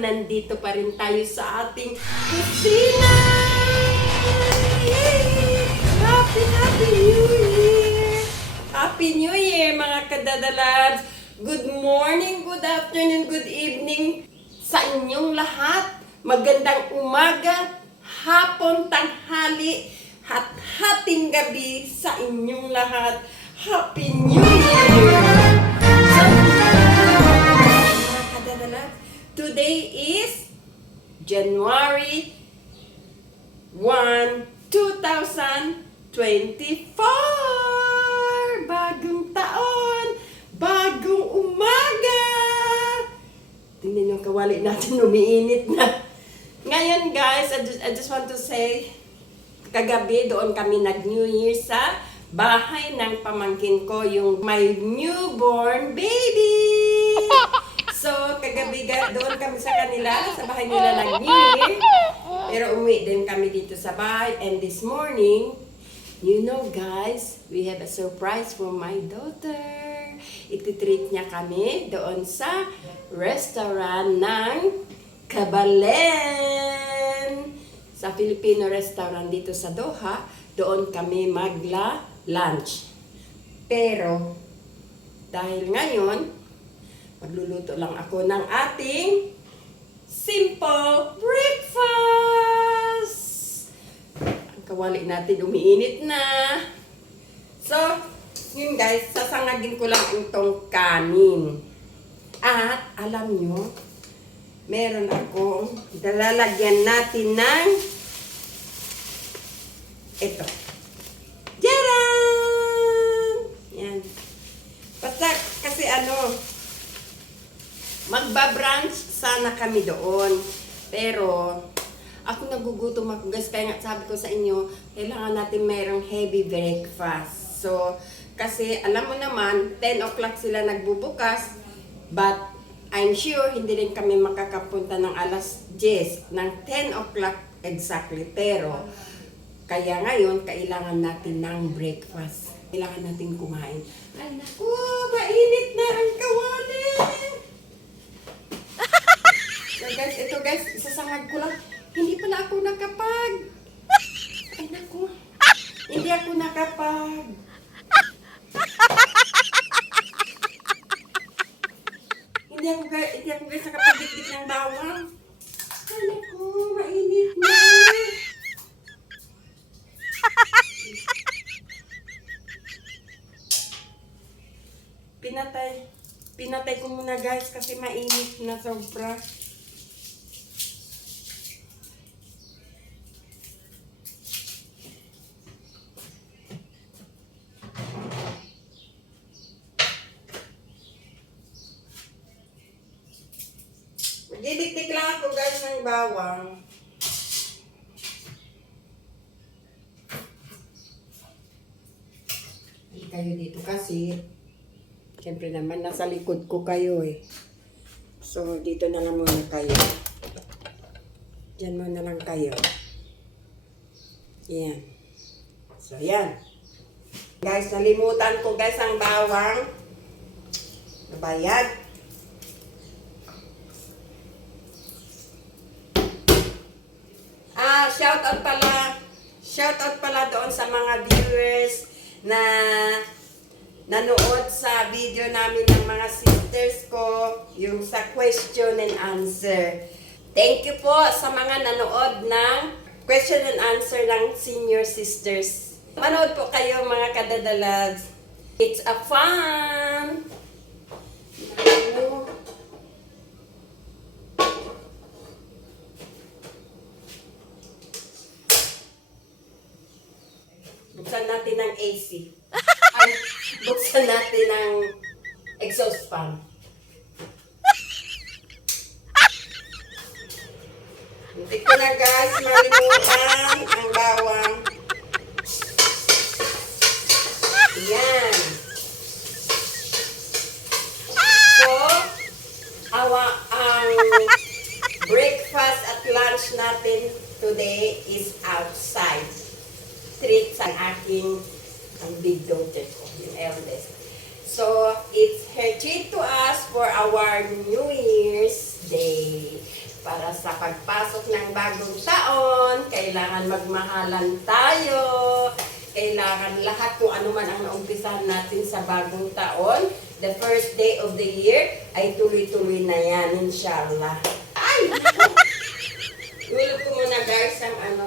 nandito pa rin tayo sa ating kusina! Yay! Happy New Year! Happy New Year mga kadadalads! Good morning, good afternoon, good evening sa inyong lahat. Magandang umaga, hapon, tanghali, at hating gabi sa inyong lahat. Happy New Year! So, mga kadadalads, today is January 1, 2024! Bagong taon! Bagong umaga! Tingnan yung kawali natin, umiinit na. Ngayon guys, I just want to say, kagabi doon kami nag-New Year sa bahay ng pamangkin ko, yung my newborn baby! So, kagabi doon kami sa kanila, sa bahay nila nag-New Year. Pero umuwi din kami dito sa bahay. And this morning, you know guys, we have a surprise for my daughter. Ititreat niya kami doon sa restaurant ng Kabalen. Sa Filipino restaurant dito sa Doha, doon kami lunch. Pero, dahil ngayon, magluluto lang ako ng ating simple breakfast. Ang kawali natin, umiinit na. So, yun guys, sasangagin ko lang itong kanin. At, alam nyo, meron akong lalagyan natin ng ito. Jaran! Yan. Basta kasi magbabrunch sana kami doon. Pero, ako nagugutom ako guys. Kaya nga sabi ko sa inyo, kailangan natin mayroong heavy breakfast. So, kasi alam mo naman, 10 o'clock sila nagbubukas. But, I'm sure hindi rin kami makakapunta ng alas 10, ng 10 o'clock exactly. Pero, kaya ngayon, kailangan natin ng breakfast. Kailangan natin kumain. Ay naku, mainit na ang kawali! So guys, ito guys, isasangag ko lang. Hindi pala ako nakapag. Ay naku, hindi ako nakapag. Hindi ako guys nakapagdikdik ng bawang. Ay naku, mainit na. Pinatay ko muna guys kasi mainit na sobra. Didikdik lang ako guys ng bawang. Hindi kayo dito kasi siyempre naman nasa likod ko kayo eh. So dito na lang muna kayo. Diyan muna lang kayo. Yan. So yan. Guys, nalimutan ko guys ang bawang. Nabayad. Shoutout pala doon sa mga viewers na nanood sa video namin ng mga sisters ko, yung sa question and answer. Thank you po sa mga nanood ng question and answer ng senior sisters. Manood po kayo mga kadadalads. It's a fun! Buksan natin ng AC. Ay, buksan natin ng exhaust fan. Hindi ko na guys, malimutan ang bawang. Yan. So, ang breakfast at lunch natin today is outside. Treat sa aking big daughter ko, yung eldest. So, it's her treat to us for our New Year's Day. para sa pagpasok ng bagong taon. Kailangan magmahalan tayo. Kailangan lahat kung ano man ang naumpisahan natin sa bagong taon. The first day of the year ay tuloy-tuloy na yan, inshallah. Ay! Ilog ko muna guys ang ano.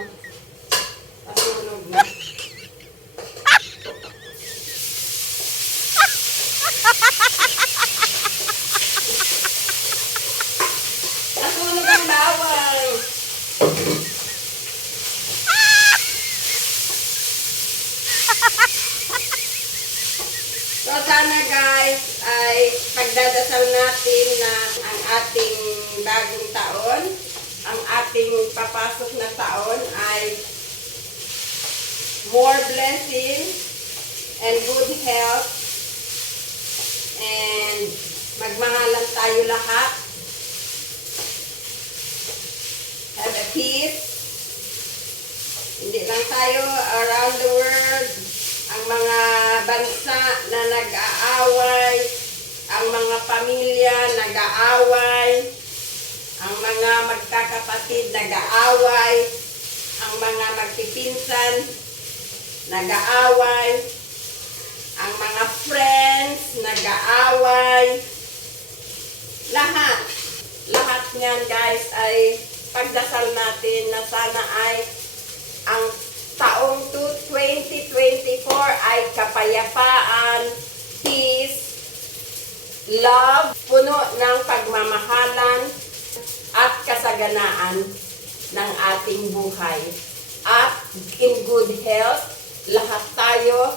Pasunog na. Nasunog ang bawang. So sana guys ay pagdadasal natin na ang ating bagong taon, ang ating papasok na taon ay more blessing and good health, and magmahalan tayo lahat. Have a peace. Hindi lang tayo around the world, ang mga bansa na nag-aaway, ang mga pamilya nag-aaway, ang mga magkakapatid nag-aaway, ang mga magpipinsan nag-aaway, ang mga friends nag-aaway, lahat niyan guys ay pagdasal natin na sana ay ang taong 2024 ay kapayapaan, peace, love, puno ng pagmamahalan at kasaganaan ng ating buhay. At in good health, lahat tayo,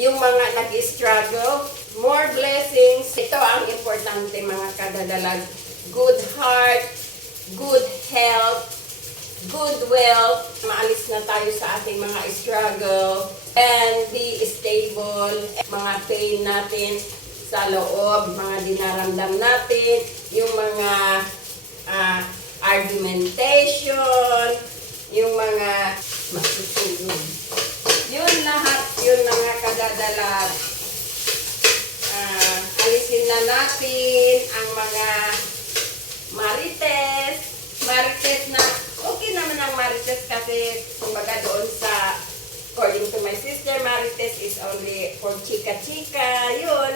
yung mga nag-struggle, more blessings. Ito ang importante mga kadadalag. Good heart, good health, good wealth. Maalis na tayo sa ating mga struggle and be stable. Mga pain natin sa loob, mga dinaramdam natin, yung mga argumentation, yung mga masusunod. Yun lahat, yun mga kadadalag. Alisin na natin ang mga marites. Marites na, okay naman ang marites kasi kumbaga doon sa, according to my sister, marites is only for chika-chika. Yun,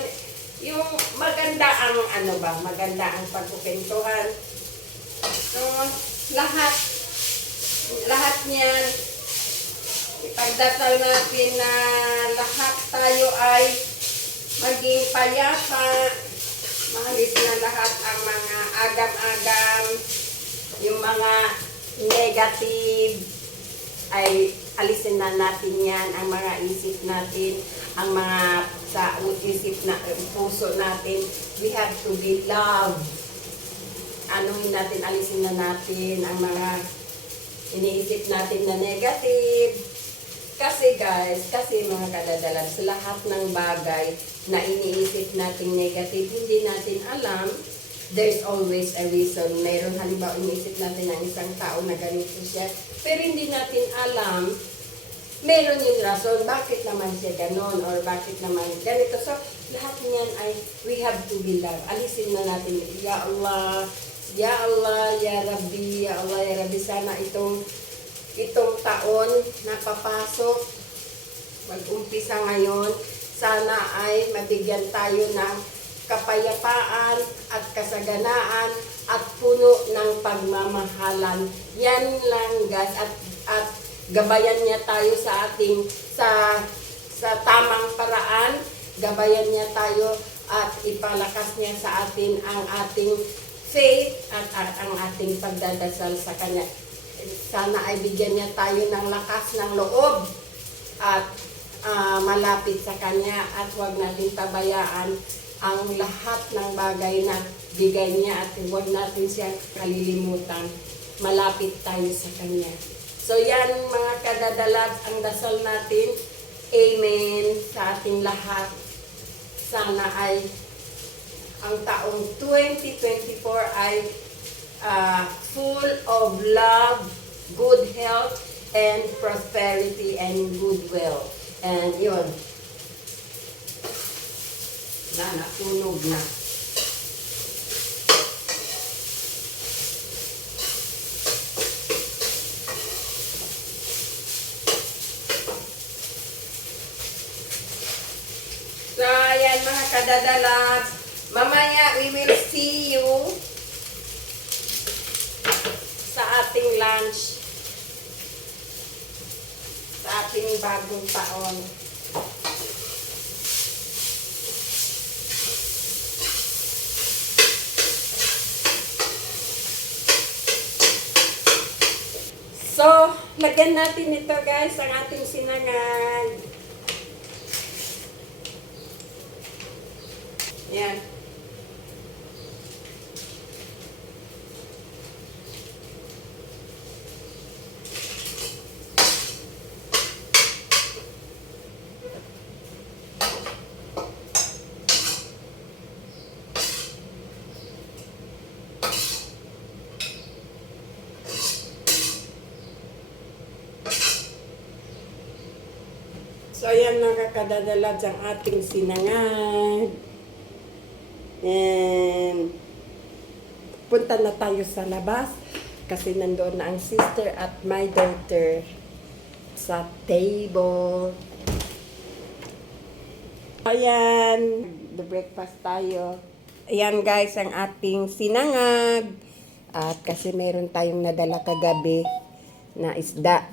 yung maganda ang ano ba, maganda ang pagkukentuhan. So, lahat niyan, ipagdasal natin na lahat tayo ay maging payapa, maalis na lahat ang mga agam-agam, yung mga negative, ay alisin na natin yan, ang mga isip natin, ang mga sa isip na puso natin, we have to be love. Anuhin natin, alisin na natin ang mga iniisip natin na negative. Kasi guys, kasi mga kadadalag, sa lahat ng bagay na iniisip natin negative, hindi natin alam, there's always a reason. Meron halimbawa, iniisip natin ang isang tao na ganito siya, pero hindi natin alam, meron yung rason, bakit naman siya ganon, or bakit naman ganito. So, lahat niyan ay, we have to be love. Alisin na natin, Ya Allah, Ya Allah, Ya Rabbi, Ya Allah, Ya Rabbi, sana itong taon na papasok, mag-umpisa ngayon, sana ay mabigyan tayo ng kapayapaan at kasaganaan at puno ng pagmamahalan. Yan lang guys, at gabayan niya tayo sa ating sa tamang paraan, gabayan niya tayo at ipalakas niya sa atin ang ating faith at ang ating pagdadasal sa Kanya. Sana ay bigyan niya tayo ng lakas ng loob at malapit sa Kanya, at huwag natin pabayaan ang lahat ng bagay na bigay niya, at huwag natin siyang kalilimutan. Malapit tayo sa Kanya. So yan mga kadadalag, ang dasal natin. Amen sa ating lahat. Sana ay ang taong 2024 ay full of love, good health, and prosperity, and goodwill. And yun. Natunog na. kadadalas. Mamaya, we will see you sa ating lunch. Sa ating bagong taon. So, lagyan natin ito guys, ang ating sinangag. Yan. So, ayan mga kadadalad ang ating sinangag. And, punta na tayo sa labas kasi nandoon na ang sister at my daughter sa table. Ayan, the breakfast tayo. Ayan guys, ang ating sinangag. At kasi meron tayong nadala kagabi na isda.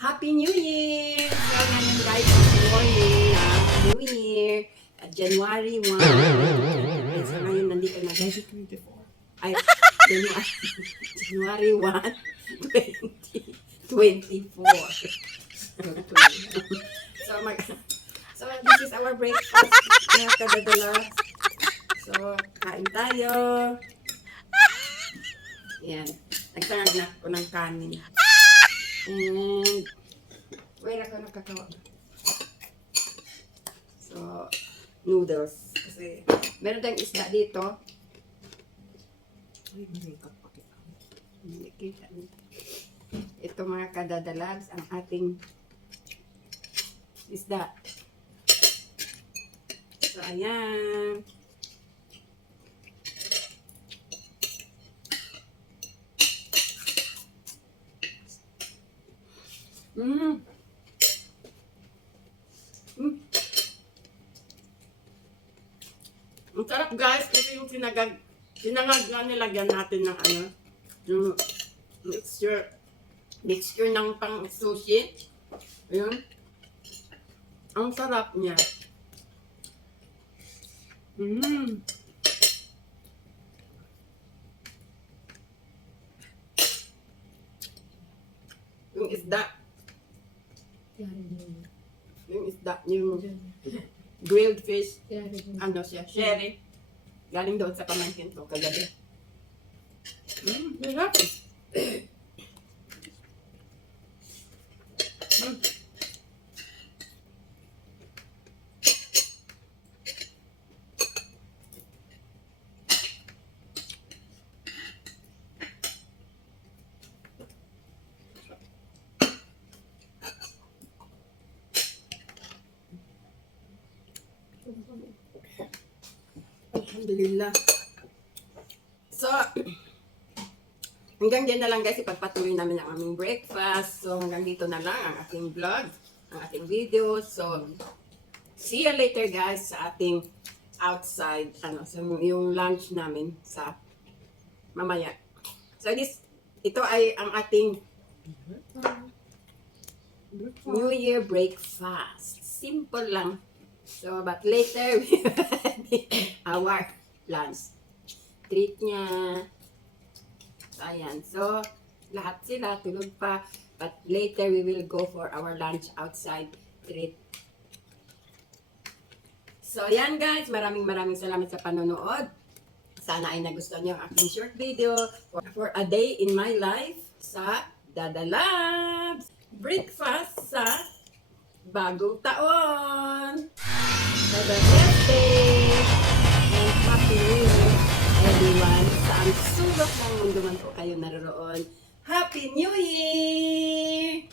Happy New Year! So, ngayon guys, good morning. New Year. January 1. So, ngayon nandito na guys. Ay, January 1, 2024. So, this is our breakfast. Mga kadadala. So, kain tayo. Yan. Nagsangag na ako ng kanin. And, wala ko nakakawa. So, noodles. Kasi, meron tayong isda dito. Ay, hindi kita dito. Ito mga kadadalags, ang ating isda. So, ayan. Ang sarap guys kasi yung sinangag na nilagyan natin ng ano, yung mixture ng pang sushi. Ayun. Ang sarap niya. Yung isda. Yung isda, yung grilled fish, ano siya, sherry. Galing doon sa pamangkin ko kagabi. Sarap. Alhamdulillah. So, hanggang dyan na lang guys, ipagpatuloy namin ang aming breakfast. So, hanggang dito na lang ang ating vlog, ang ating video. So, see you later guys sa ating outside, so yung lunch namin sa mamaya. So, ito ay ang ating New Year breakfast. Simple lang. So, but later, our lunch. Treat niya. So, ayan. So, lahat sila tulog pa. But later, we will go for our lunch outside treat. So, ayan guys. Maraming salamat sa panonood. Sana ay nagustuhan niyo ang aking short video for a day in my life sa Dada Labs. Breakfast sa bagong taon. Have a blessed day and Happy New Year everyone. Saan sulok ng mundo man po kayo naroon. Happy New Year!